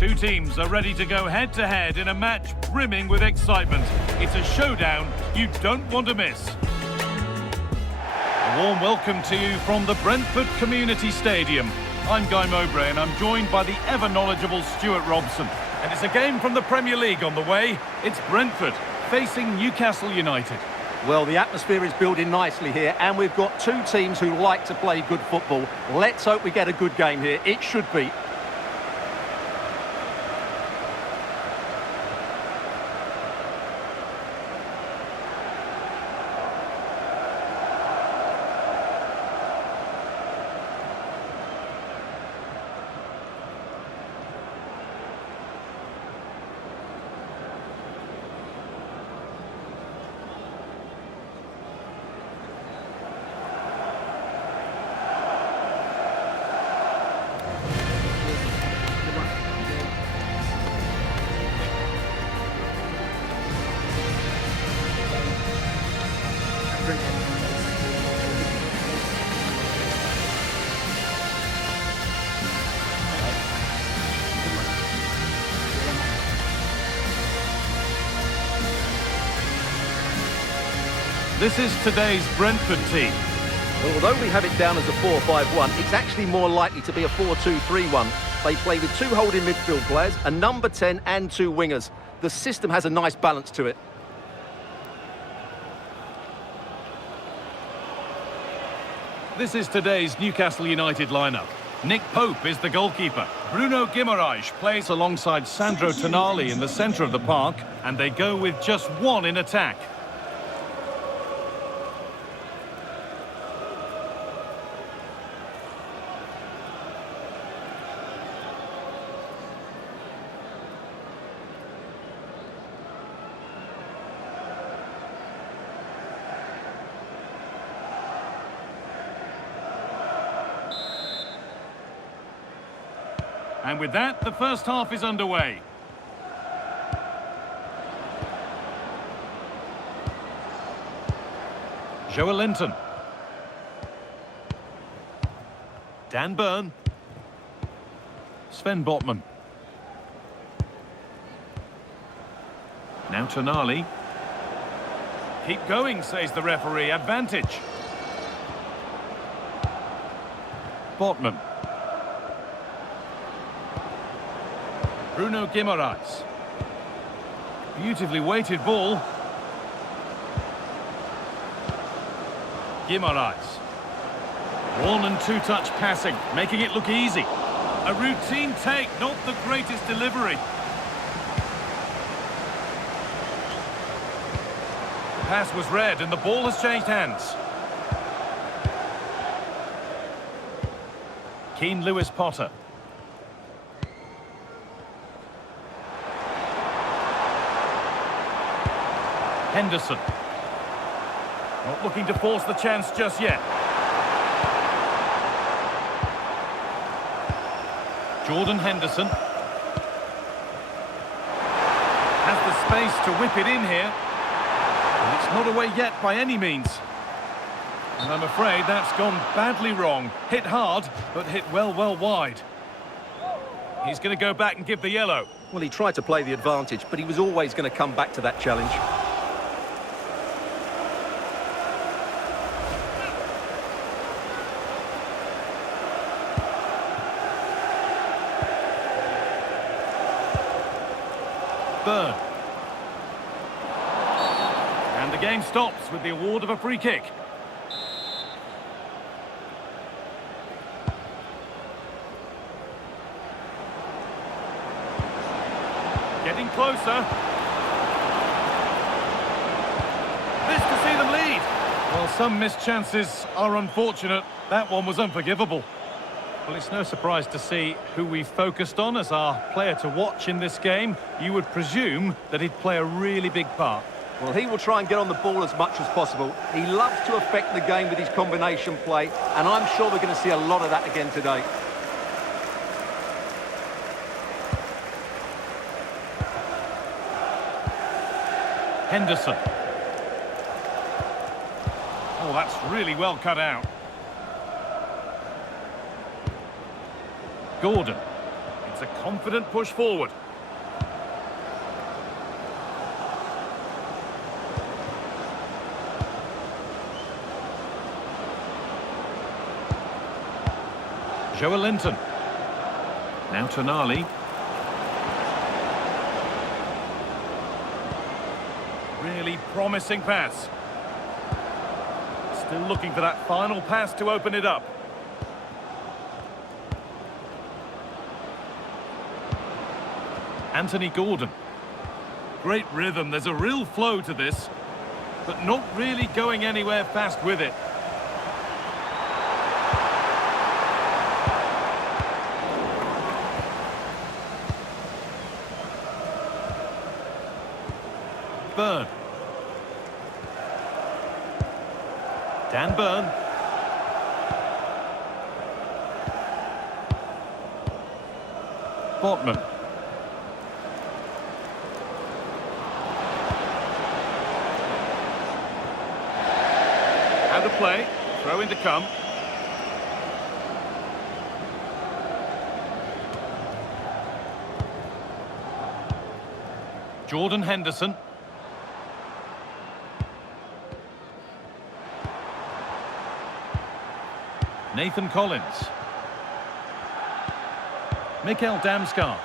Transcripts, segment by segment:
Two teams are ready to go head-to-head in a match brimming with excitement. It's a showdown you don't want to miss. A warm welcome to you from the Brentford Community Stadium. I'm Guy Mowbray and I'm joined by the ever-knowledgeable Stuart Robson. And it's a game from the Premier League on the way. It's Brentford facing Newcastle United. Well, the atmosphere is building nicely here, and we've got two teams who like to play good football. Let's hope we get a good game here. It should be. This is today's Brentford team. Well, although we have it down as a 4-5-1, it's actually more likely to be a 4-2-3-1. They play with two holding midfield players, a number 10 and two wingers. The system has a nice balance to it. This is today's Newcastle United lineup. Nick Pope is the goalkeeper. Bruno Guimaraes plays alongside Sandro Tonali in the centre of the park, and they go with just one in attack. And with that, the first half is underway. Joelinton. Dan Burn. Sven Botman. Now Tonali. Keep going, says the referee. Advantage. Botman. Bruno Guimaraes. Beautifully weighted ball. Guimaraes. One and two touch passing, making it look easy. A routine take, not the greatest delivery. The pass was read and the ball has changed hands. Keane Lewis Potter. Henderson. Not looking to force the chance just yet. Jordan Henderson. Has the space to whip it in here. And it's not away yet by any means. And I'm afraid that's gone badly wrong. Hit hard, but hit well wide. He's going to go back and give the yellow. Well, he tried to play the advantage, but he was always going to come back to that challenge. Burn. And the game stops with the award of a free kick. Getting closer. This to see them lead. Well, some missed chances are unfortunate. That one was unforgivable. Well, it's no surprise to see who we focused on as our player to watch in this game. You would presume that he'd play a really big part. Well, he will try and get on the ball as much as possible. He loves to affect the game with his combination play, and I'm sure we're going to see a lot of that again today. Henderson. Oh, that's really well cut out. Gordon. It's It's a confident push forward. Joelinton. Now Tonali. Really promising pass. Still looking for that final pass to open it up. Anthony Gordon. Great rhythm. There's a real flow to this, but not really going anywhere fast with it. Burn. Dan Burn. Botman. Out of play. Throw in to come. Jordan Henderson. Nathan Collins. Mikel Damskar.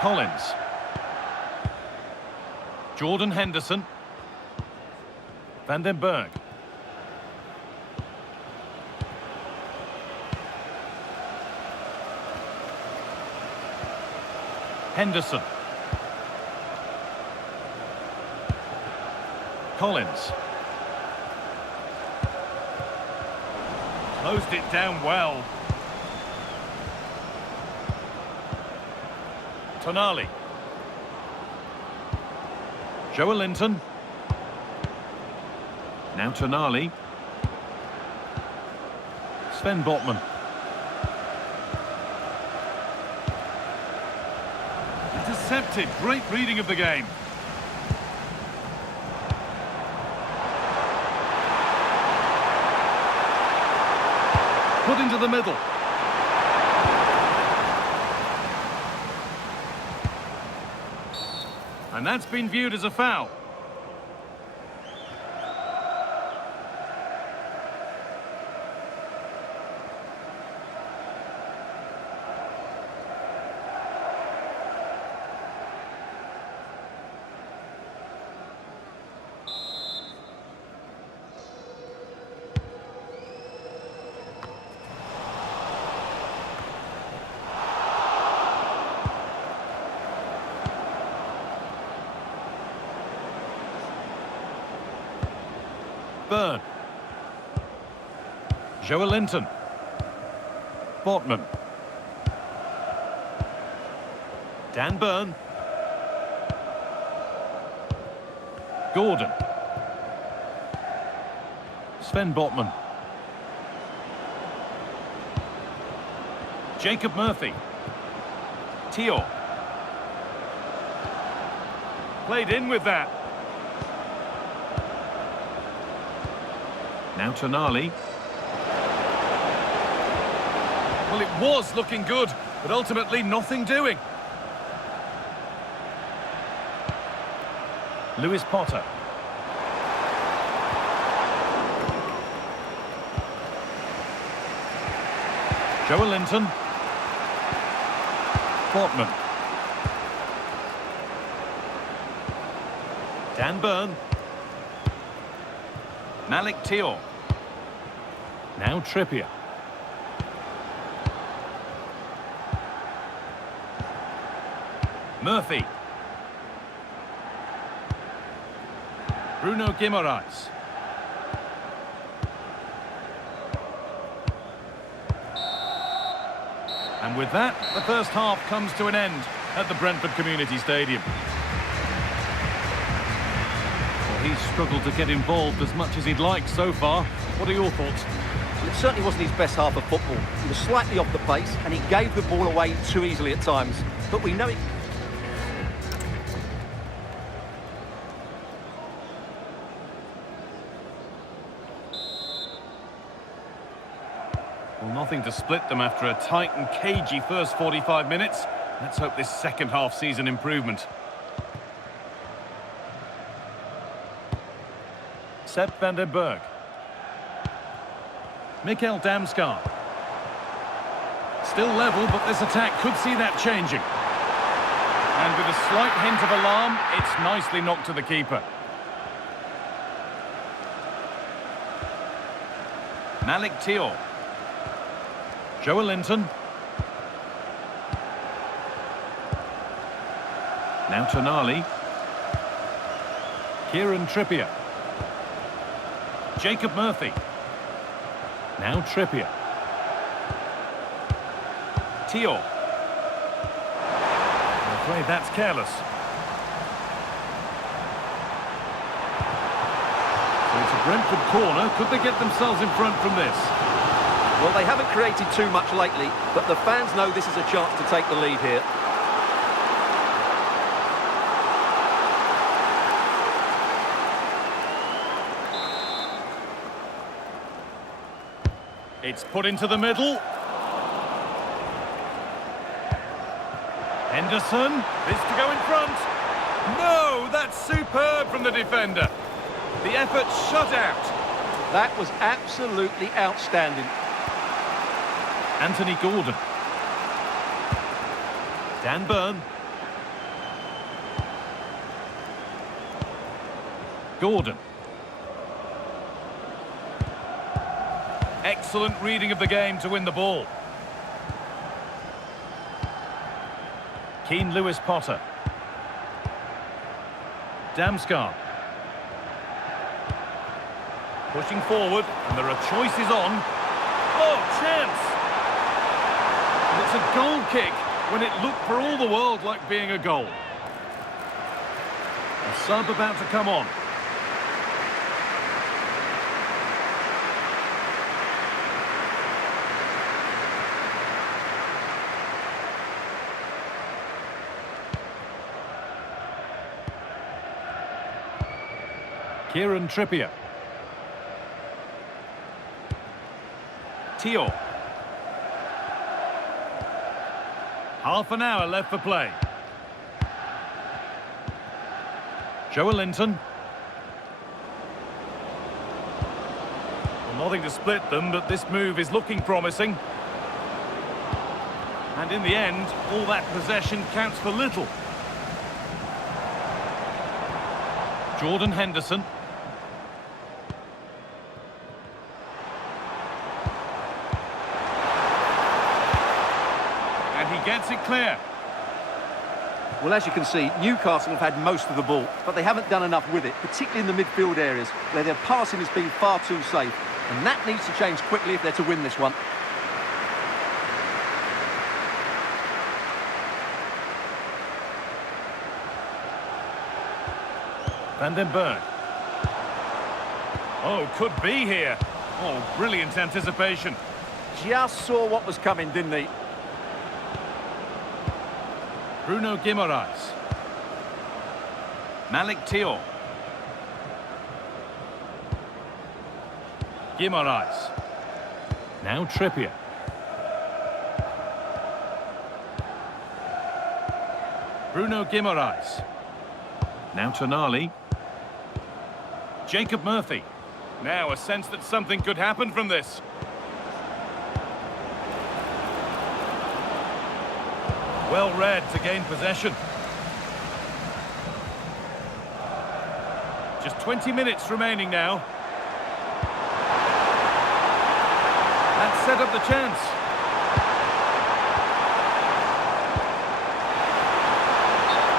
Collins. Jordan Henderson. Van den Berg. Henderson. Collins. Closed it down well. Tonali. Joelinton. Now Tonali. Sven Botman. Intercepted. Great reading of the game. Put into the middle. And that's been viewed as a foul. Burn. Joelinton. Botman. Dan Burn. Gordon. Sven Botman. Jacob Murphy. Tio. Played in with that. Now Tonali. Well, it was looking good, but ultimately nothing doing. Lewis Potter. Joelinton. Botman. Dan Burn. Malik Tio. Now Trippier. Murphy. Bruno Guimaraes. And with that, the first half comes to an end at the Brentford Community Stadium. Well, he's struggled to get involved as much as he'd like so far. What are your thoughts? Well, it certainly wasn't his best half of football. He was slightly off the pace and he gave the ball away too easily at times. But we know it. Well, Well, nothing to split them after a tight and cagey first 45 minutes. Let's hope this second half sees an improvement. Sepp van den Berg. Mikkel Damsgaard. Still level, but this attack could see that changing. And with a slight hint of alarm, it's nicely knocked to the keeper. Malik Thiaw. Joe Linton. Now Tonali. Kieran Trippier. Jacob Murphy. Now Trippier. Thiaw. I'm afraid that's careless. So it's a Brentford corner. Could they get themselves in front from this? Well, they haven't created too much lately, but the fans know this is a chance to take the lead here. It's put into the middle. Henderson, this to go in front. No, that's superb from the defender. The effort shut out. That was absolutely outstanding. Anthony Gordon. Dan Burn. Gordon. Excellent reading of the game to win the ball. Keane Lewis Potter. Damsgaard. Pushing forward, and there are choices on. Oh, chance! And it's a goal kick when it looked for all the world like being a goal. A sub about to come on. Kieran Trippier. Thiaw. Half an hour left for play. Joe Linton. Well, nothing to split them, but this move is looking promising. And in the end, all that possession counts for little. Jordan Henderson. Gets it clear. Well, as you can see, Newcastle have had most of the ball, but they haven't done enough with it, particularly in the midfield areas, where their passing has been far too safe. And that needs to change quickly if they're to win this one. Van den Berg. Oh, could be here. Oh, brilliant anticipation. Just saw what was coming, didn't he? Bruno Guimaraes. Malik Thiaw. Guimaraes. Now Trippier. Bruno Guimaraes. Now Tonali. Jacob Murphy. Now a sense that something could happen from this. Well read to gain possession. Just 20 minutes remaining now. That set up the chance.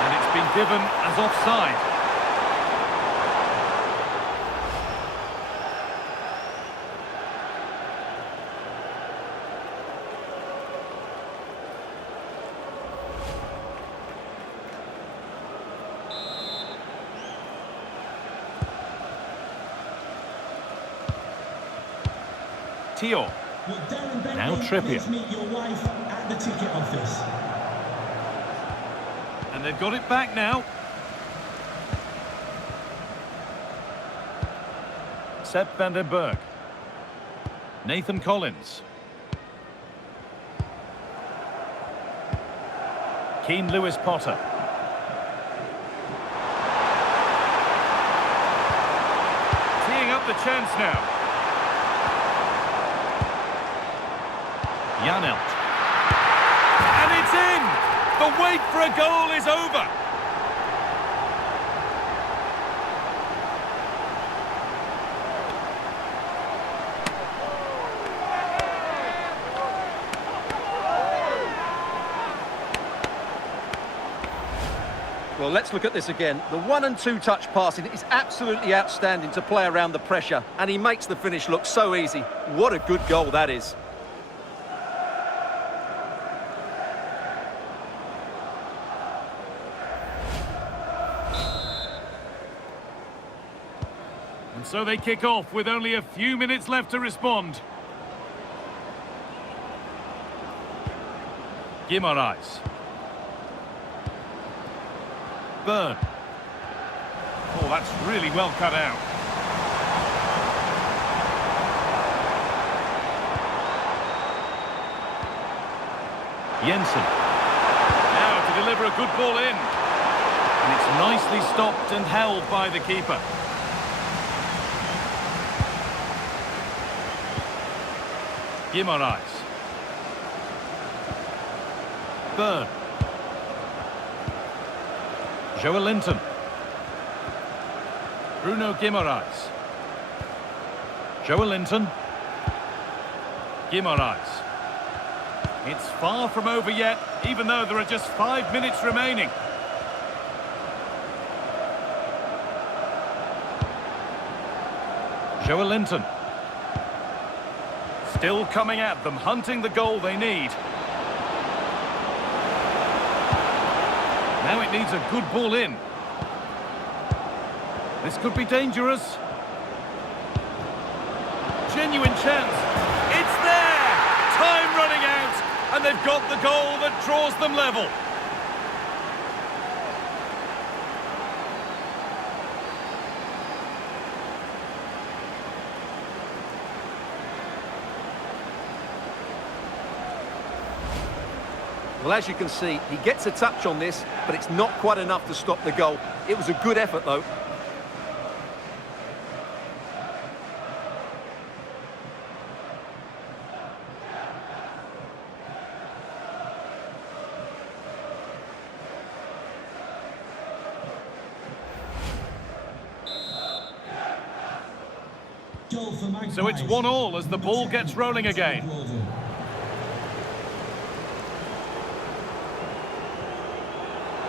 And it's been given as offside. Thiaw. Now Trippier. And they've got it back now. Sepp van den Berg. Nathan Collins. Keen Lewis Potter. Teeing up the chance now. Janelt. And it's in! The wait for a goal is over! Well, let's look at this again. The 1- and 2-touch passing is absolutely outstanding to play around the pressure, and he makes the finish look so easy. What a good goal that is. And so they kick off with only a few minutes left to respond. Guimaraes. Burn. Oh, that's really well cut out. Jensen. Now to deliver a good ball in. And it's nicely stopped and held by the keeper. Guimaraes. Burn. Joelinton. Bruno Guimaraes. Joelinton. Guimaraes. It's far from over yet, even though there are just 5 minutes remaining. Joelinton. Still coming at them, hunting the goal they need. Now it needs a good ball in. This could be dangerous. Genuine chance. It's there! Time running out, and they've got the goal that draws them level. Well, as you can see, he gets a touch on this, but it's not quite enough to stop the goal. It was a good effort, though. So it's 1-1 as the ball gets rolling again.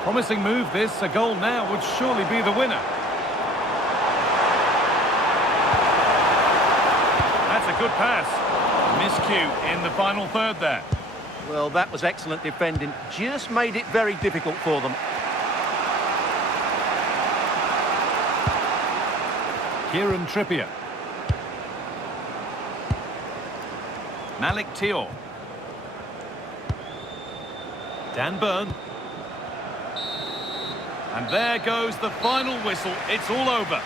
Promising move this, a goal now would surely be the winner. That's a good pass. Miscue in the final third there. Well, that was excellent defending. Just made it very difficult for them. Kieran Trippier. Malik Thiaw. Dan Burn. And there goes the final whistle. It's all over.